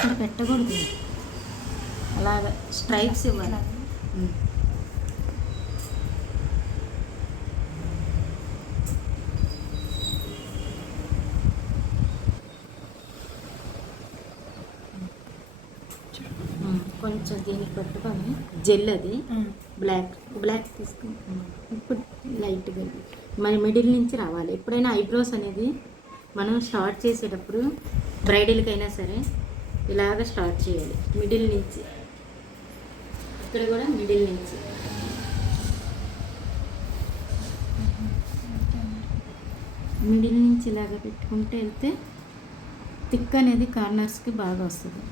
ఇక్కడ పెట్టకూడదు, అలాగ స్ట్రైప్స్ ఇవ్వాలి. కొంచెం దీనికి పెట్టుకొని జెల్ అది బ్లాక్ తీసుకుని ఇప్పుడు లైట్గా మన మిడిల్ నుంచి రావాలి. ఎప్పుడైనా ఐబ్రోస్ అనేది మనం స్టార్ట్ చేసేటప్పుడు బ్రైడల్కైనా సరే ఇలాగ స్టార్ట్ చేయాలి, మిడిల్ నుంచి. ఇక్కడ కూడా మిడిల్ నుంచి ఇలాగ పెట్టుకుంటే వెళ్తే థిక్ అనేది కార్నర్స్కి బాగా వస్తుంది.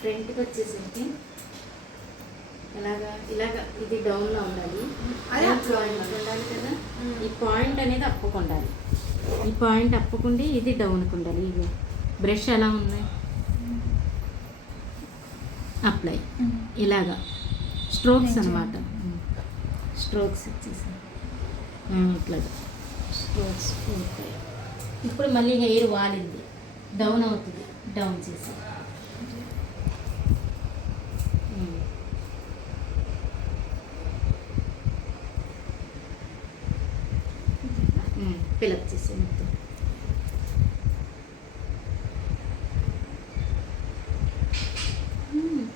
ఫ్రంట్కి వచ్చేసరికి ఇలాగా ఇది డౌన్లో ఉండాలి, ఉండాలి కదా. ఈ పాయింట్ అనేది అప్పుకు ఉండాలి, ఈ పాయింట్ అప్పుకుండి ఇది డౌన్కి ఉండాలి. ఇది బ్రష్ ఎలా ఉన్నాయి అప్లై ఇలాగా స్ట్రోక్స్ అనమాట. స్ట్రోక్స్ ఇచ్చేసి ఇట్లా స్ట్రోక్స్ ఉంటాయి. ఇప్పుడు మళ్ళీ హెయిర్ వాలింది, డౌన్ అవుతుంది, డౌన్ చేసి ఫిలప్ చేసే మొత్తం.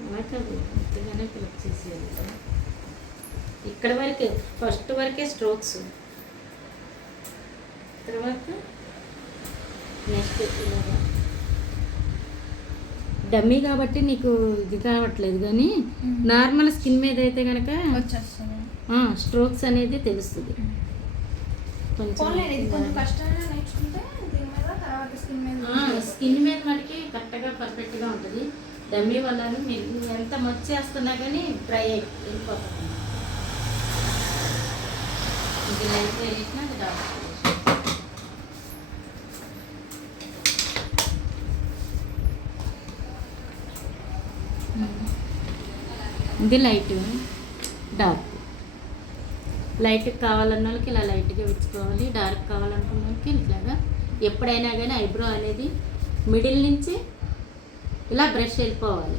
అలా కాదు, మొత్తగానే ఫిలప్ చేసేయాలి. ఇక్కడ వరకే, ఫస్ట్ వరకే స్ట్రోక్స్, తర్వాత నెక్స్ట్ ఇలాగా. డమ్మీ కాబట్టి నీకు ఇది కావట్లేదు, కానీ నార్మల్ స్కిన్ మీద అయితే కనుక స్ట్రోక్స్ అనేది తెలుస్తుంది. స్కిన్ మీద మనకి కరెక్ట్గా పర్ఫెక్ట్గా ఉంటుంది. డమ్మీ వల్ల మీరు ఎంత మచ్చి చేస్తున్నా కానీ డ్రై అయిపోతుంది. ఇది లైట్ వేసిన అది డార్క్. ఇది లైట్ డార్క్. లైట్ కావాలన్న వాళ్ళకి ఇలా లైట్గా విచ్చుకోవాలి, డార్క్ కావాలనుకున్న వాళ్ళకి ఇట్లాగా. ఎప్పుడైనా కానీ ఐబ్రో అనేది మిడిల్ నుంచి ఇలా బ్రష్ వెళ్ళిపోవాలి.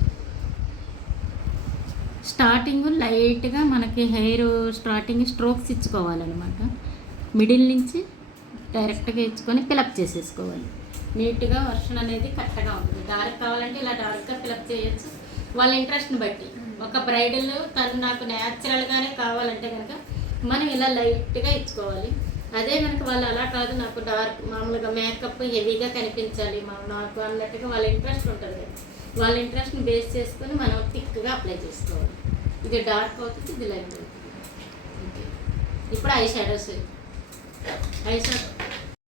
స్టార్టింగ్ లైట్గా మనకి హెయిర్ స్టార్టింగ్ స్ట్రోక్స్ ఇచ్చుకోవాలన్నమాట. మిడిల్ నుంచి డైరెక్ట్గా ఇచ్చుకొని ఫిలప్ చేసేసుకోవాలి. నీట్గా వర్షన్ అనేది కరెక్ట్గా ఉంటుంది. డార్క్ కావాలంటే ఇలా డార్క్గా ఫిలప్ చేయొచ్చు, వాళ్ళ ఇంట్రెస్ట్ని బట్టి. ఒక బ్రైడల్ తను నాకు న్యాచురల్గానే కావాలంటే కనుక మనం ఇలా లైట్గా ఇచ్చుకోవాలి. అదే కనుక వాళ్ళు అలా కాదు, నాకు డార్క్ మామూలుగా మేకప్ హెవీగా కనిపించాలి నాకు అన్నట్టుగా వాళ్ళ ఇంట్రెస్ట్ ఉంటుంది కదా, వాళ్ళ ఇంట్రెస్ట్ని బేస్ చేసుకొని మనం థిక్గా అప్లై చేసుకోవాలి. ఇది డార్క్ అవుతుంది, ఇది లైట్ అవుతుంది. ఇప్పుడు ఐ షాడోస్